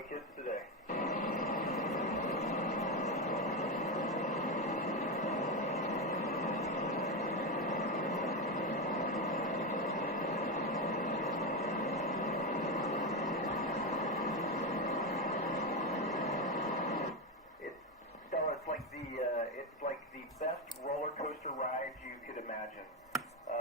the kids today? It's like the best roller coaster ride you could imagine.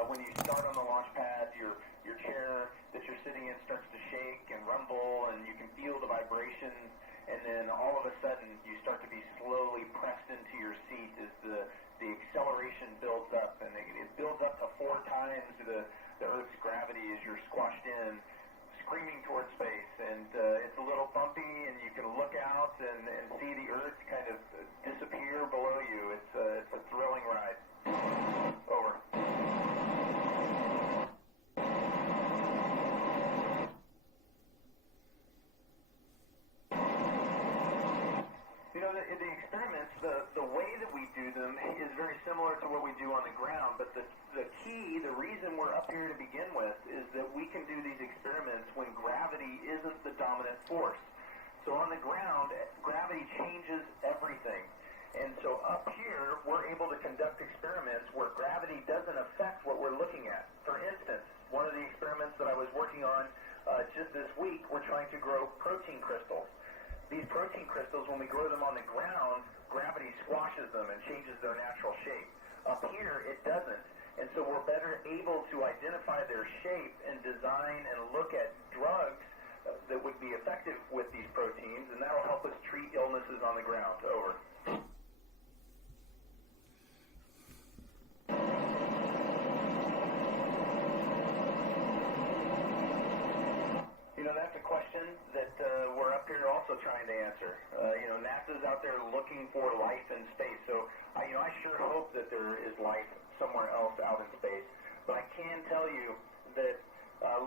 When you start on the launch pad, your chair that you're sitting in starts to shake and rumble, and you can feel the vibrations, and then all of a sudden you start to be slowly pressed into your seat as the acceleration builds up, and it builds up to 4 times the Earth's gravity as you're squashed in, screaming towards space, and it's a little bumpy, and you can look out and see the Earth kind of disappear below you. It's a thrilling ride. Over. You know, the experiments, the way that we do them is very similar to what we do on the ground, but the key, the reason we're up here to begin with, is that we can do these experiments when gravity isn't the dominant force. So on the ground, gravity changes everything. And so up here, we're able to conduct experiments where gravity doesn't affect what we're looking at. For instance, one of the experiments that I was working on just this week, we're trying to grow protein crystals. These protein crystals, when we grow them on the ground, gravity squashes them and changes their natural shape. Up here, it doesn't. And so we're better able to identify their shape and design and look at drugs that would be effective with these proteins, and that'll help us treat illnesses on the ground. Over. You know, that's a question that we're up here also trying to answer. You know, NASA's out there looking for life in space, so I sure hope that there is life somewhere else out in space. But I can tell you that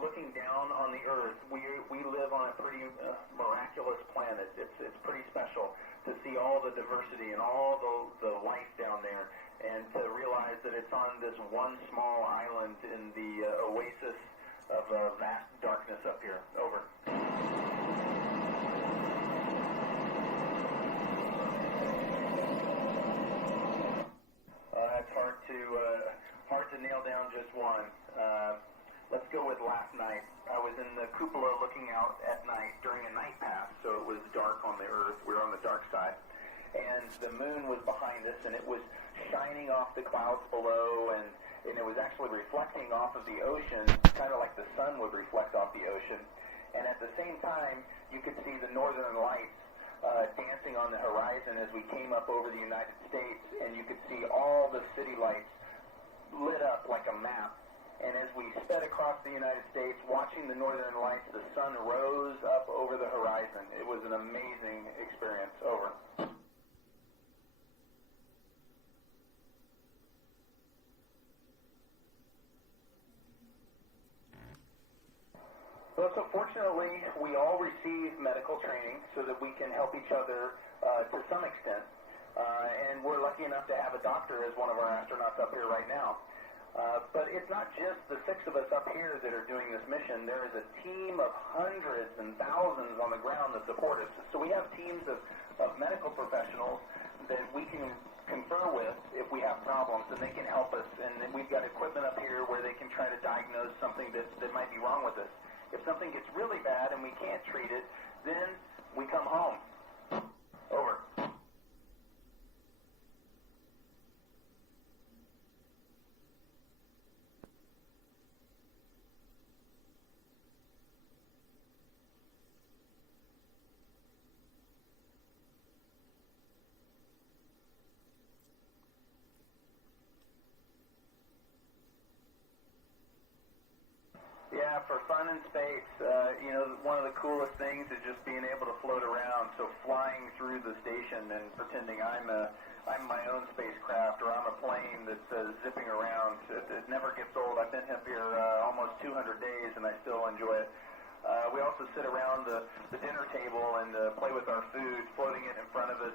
looking down on the Earth, we live on a pretty miraculous planet. It's pretty special to see all the diversity and all the life down there, and to realize that it's on this one small island in the oasis of vast darkness up here. Over. It's hard to nail down just one. Let's go with last night. I was in the cupola looking out at night during a night pass, so it was dark on the Earth. We were on the dark side. And the moon was behind us, and it was shining off the clouds below, and it was actually reflecting off of the ocean, kind of like the sun would reflect off the ocean. And at the same time, you could see the northern lights dancing on the horizon as we came up over the United States, and you could see all the city lights lit up like a map. And as we sped across the United States, watching the northern lights, the sun rose up over the horizon. It was an amazing experience. Over. Well, so fortunately, we all receive medical training so that we can help each other to some extent. And we're lucky enough to have a doctor as one of our astronauts up here right now. But it's not just the 6 of us up here that are doing this mission. There is a team of hundreds and thousands on the ground that support us. So we have teams of medical professionals that we can confer with if we have problems, and they can help us. And then we've got equipment up here where they can try to diagnose something that might be wrong with us. If something gets really bad and we can't treat it, then we come home. Over. Yeah, for fun in space, one of the coolest things is just being able to float around. So flying through the station and pretending I'm my own spacecraft, or I'm a plane that's zipping around. It never gets old. I've been up here almost 200 days, and I still enjoy it. We also sit around the dinner table and play with our food, floating it in front of us,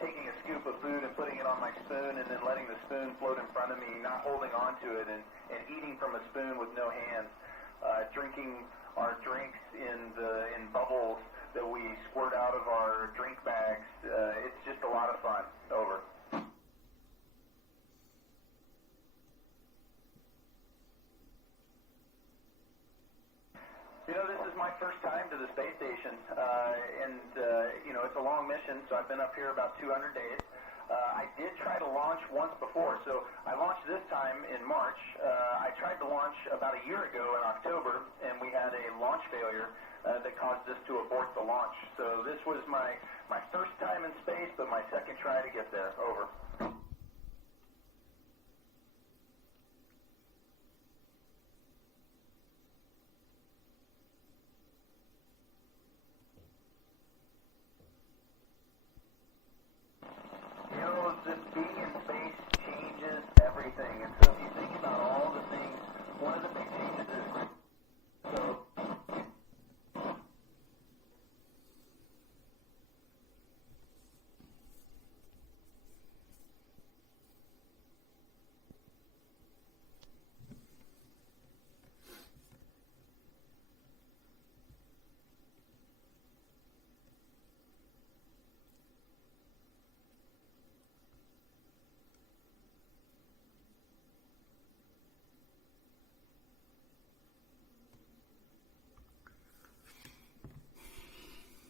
taking a scoop of food and putting it on my spoon, and then letting the spoon float in front of me, not holding on to it, and eating from a spoon with no hands. Drinking our drinks in bubbles that we squirt out of our drink bags. It's just a lot of fun. Over. You know, this is my first time to the space station, and you know, it's a long mission, so I've been up here about 200 days. I did try to launch once before, so I launched this time in March. I tried to launch about a year ago in October, and we had a launch failure that caused us to abort the launch. So this was my first time in space, but my second try to get there. Over.